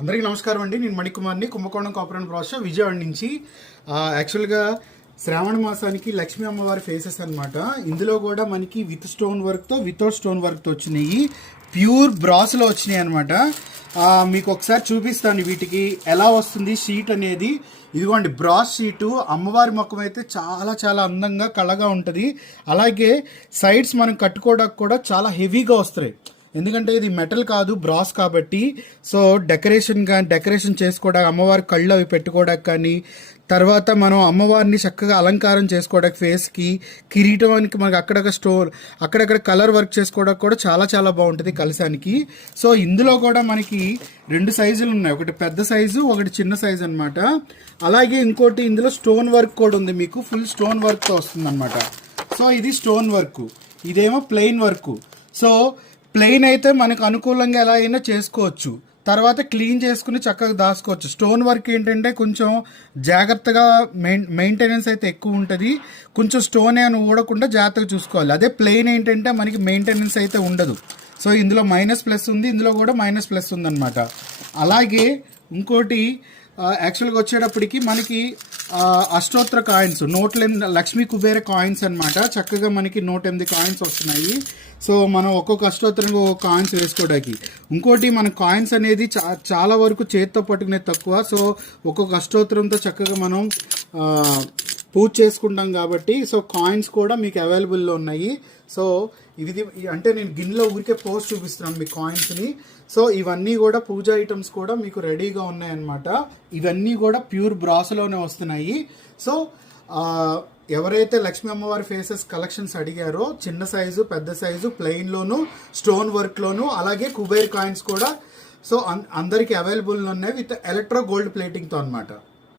అందరికీ నమస్కారం అండి. నేను మణికుమార్ని, కుంభకోణం కాపురం ప్రాసెస్ విజయవాడ నుంచి. యాక్చువల్గా శ్రావణ మాసానికి లక్ష్మీ అమ్మవారి ఫేసెస్ అనమాట. ఇందులో కూడా మనకి విత్ స్టోన్ వర్క్తో వితౌట్ స్టోన్ వర్క్తో వచ్చినాయి, ప్యూర్ బ్రాస్లో వచ్చినాయి అనమాట. మీకు ఒకసారి చూపిస్తాను వీటికి ఎలా వస్తుంది షీట్ అనేది. ఇదిగోండి బ్రాస్ షీటు. అమ్మవారి ముఖం అయితే చాలా చాలా అందంగా కళగా ఉంటుంది. అలాగే సైడ్స్ మనం కట్టుకోవడానికి కూడా చాలా హెవీగా వస్తాయి, ఎందుకంటే ఇది మెటల్ కాదు, బ్రాస్ కాబట్టి. సో డెకరేషన్ చేసుకోవడానికి, అమ్మవారి కళ్ళు అవి పెట్టుకోవడానికి కానీ, తర్వాత మనం అమ్మవారిని చక్కగా అలంకారం చేసుకోవడానికి, ఫేస్కి కిరీటానికి మనకి అక్కడక్కడ కలర్ వర్క్ చేసుకోవడానికి కూడా చాలా చాలా బాగుంటుంది కలశానికి. సో ఇందులో కూడా మనకి 2 సైజులు ఉన్నాయి, ఒకటి పెద్ద సైజు, ఒకటి చిన్న సైజు అనమాట. అలాగే ఇంకోటి ఇందులో స్టోన్ వర్క్ కూడా ఉంది, మీకు ఫుల్ స్టోన్ వర్క్తో వస్తుంది అనమాట. సో ఇది స్టోన్ వర్క్, ఇదేమో ప్లెయిన్ వర్క్. సో ప్లెయిన్ అయితే మనకు అనుకూలంగా ఎలా అయినా చేసుకోవచ్చు, తర్వాత క్లీన్ చేసుకుని చక్కగా దాచుకోవచ్చు. స్టోన్ వర్క్ ఏంటంటే కొంచెం జాగ్రత్తగా మెయింటెనెన్స్ అయితే ఎక్కువ ఉంటుంది, కొంచెం స్టోన్ అని ఊడకుండా జాగ్రత్తగా చూసుకోవాలి. అదే ప్లెయిన్ ఏంటంటే మనకి మెయింటెనెన్స్ అయితే ఉండదు. సో ఇందులో మైనస్ ప్లస్ ఉంది, ఇందులో కూడా మైనస్ ఉందన్నమాట. అలాగే ఇంకోటి యాక్చువల్గా వచ్చేటప్పటికి మనకి అష్టోత్తర కాయిన్స్, లక్ష్మీ కుబేర కాయిన్స్ అనమాట. చక్కగా మనకి 108 కాయిన్స్ వస్తున్నాయి. సో మనం ఒక్కొక్క అష్టోత్తరం కాయిన్స్ వేసుకోవడానికి. ఇంకోటి మన కాయిన్స్ అనేది చాలా వరకు చేతితో పట్టుకునే తక్కువ. సో ఒక్కొక్క అష్టోత్తరంతో చక్కగా మనం పూజ చేసుకుంటాం కాబట్టి, సో కాయిన్స్ కూడా మీకు అవైలబుల్లో ఉన్నాయి. సో ఇది అంటే నేను గిన్నెలో ఊరికే పోస్ట్ చూపిస్తున్నాను మీ కాయిన్స్ని. సో ఇవన్నీ కూడా పూజా ఐటమ్స్ కూడా మీకు రెడీగా ఉన్నాయన్నమాట. ఇవన్నీ కూడా ప్యూర్ బ్రాస్లోనే వస్తున్నాయి. సో ఎవరైతే లక్ష్మీ అమ్మవారి ఫేసెస్ కలెక్షన్స్ అడిగారో, చిన్న సైజు, పెద్ద సైజు, ప్లెయిన్లోను, స్టోన్ వర్క్లోను, అలాగే కుబేర్ కాయిన్స్ కూడా సో అందరికీ అవైలబుల్ ఉన్నాయి విత్ ఎలక్ట్రో గోల్డ్ ప్లేటింగ్తో అనమాట.